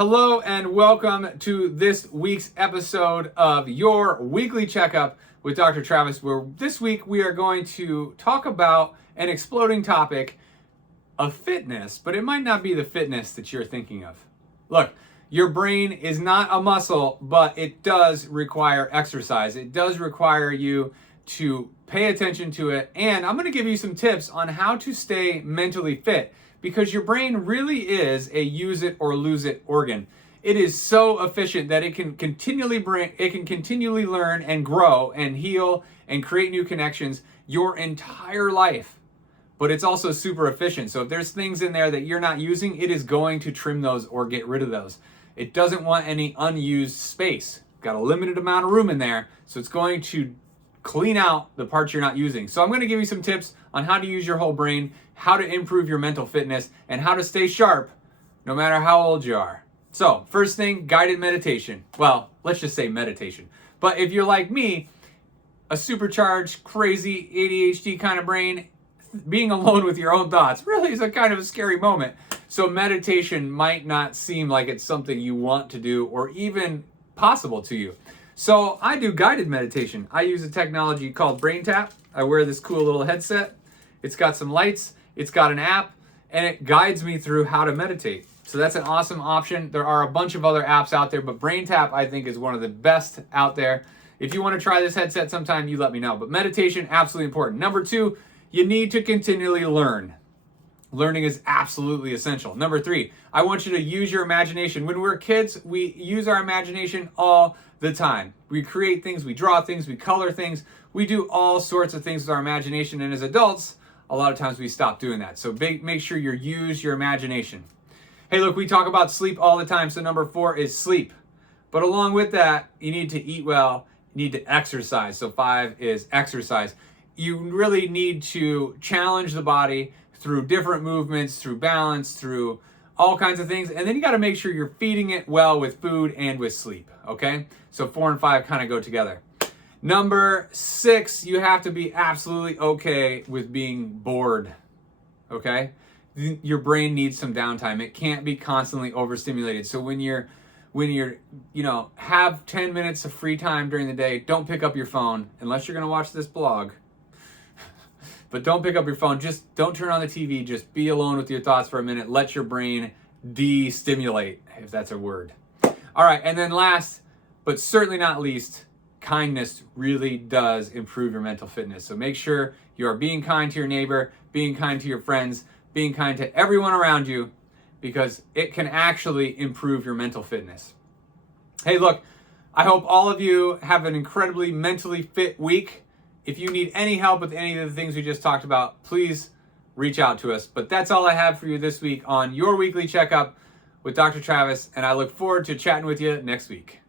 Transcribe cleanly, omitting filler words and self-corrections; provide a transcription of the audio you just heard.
Hello and welcome to this week's episode of your weekly checkup with Dr. Travis, where this week we are going to talk about an exploding topic of fitness, but it might not be the fitness that you're thinking of. Look, your brain is not a muscle, but it does require exercise. It does require you to pay attention to it, and I'm going to give you some tips on how to stay mentally fit, because your brain really is a use it or lose it organ. It is so efficient that it can continually learn and grow and heal and create new connections your entire life. But it's also super efficient. So if there's things in there that you're not using, it is going to trim those or get rid of those. It doesn't want any unused space. Got a limited amount of room in there, so it's going to clean out the parts you're not using. So I'm going to give you some tips on how to use your whole brain, how to improve your mental fitness, and how to stay sharp no matter how old you are. So first thing, guided meditation. Well, let's just say meditation. But if you're like me, a supercharged, crazy ADHD kind of brain, being alone with your own thoughts really is a kind of a scary moment. So meditation might not seem like it's something you want to do or even possible to you. So I do guided meditation. I use a technology called BrainTap. I wear this cool little headset. It's got some lights, it's got an app, and it guides me through how to meditate. So that's an awesome option. There are a bunch of other apps out there, but BrainTap I think is one of the best out there. If you want to try this headset sometime, you let me know. But meditation, absolutely important. Number 2, you need to continually learn. Learning is absolutely essential. Number 3, I want you to use your imagination. When we're kids, we use our imagination all the time. We create things, we draw things, we color things. We do all sorts of things with our imagination. And as adults, a lot of times we stop doing that. So make sure you use your imagination. Hey, look, we talk about sleep all the time. So number 4 is sleep. But along with that, you need to eat well, you need to exercise. So 5 is exercise. You really need to challenge the body through different movements, through balance, through all kinds of things. And then you got to make sure you're feeding it well with food and with sleep, okay? So 4 and 5 kind of go together. Number 6, you have to be absolutely okay with being bored, okay? Your brain needs some downtime. It can't be constantly overstimulated. So when you're have 10 minutes of free time during the day, don't pick up your phone unless you're going to watch this blog. But don't pick up your phone. Just don't turn on the TV. Just be alone with your thoughts for a minute. Let your brain de-stimulate, if that's a word. All right, and then last, but certainly not least, kindness really does improve your mental fitness. So make sure you are being kind to your neighbor, being kind to your friends, being kind to everyone around you, because it can actually improve your mental fitness. Hey, look, I hope all of you have an incredibly mentally fit week. If you need any help with any of the things we just talked about, please reach out to us. But that's all I have for you this week on your weekly checkup with Dr. Travis, and I look forward to chatting with you next week.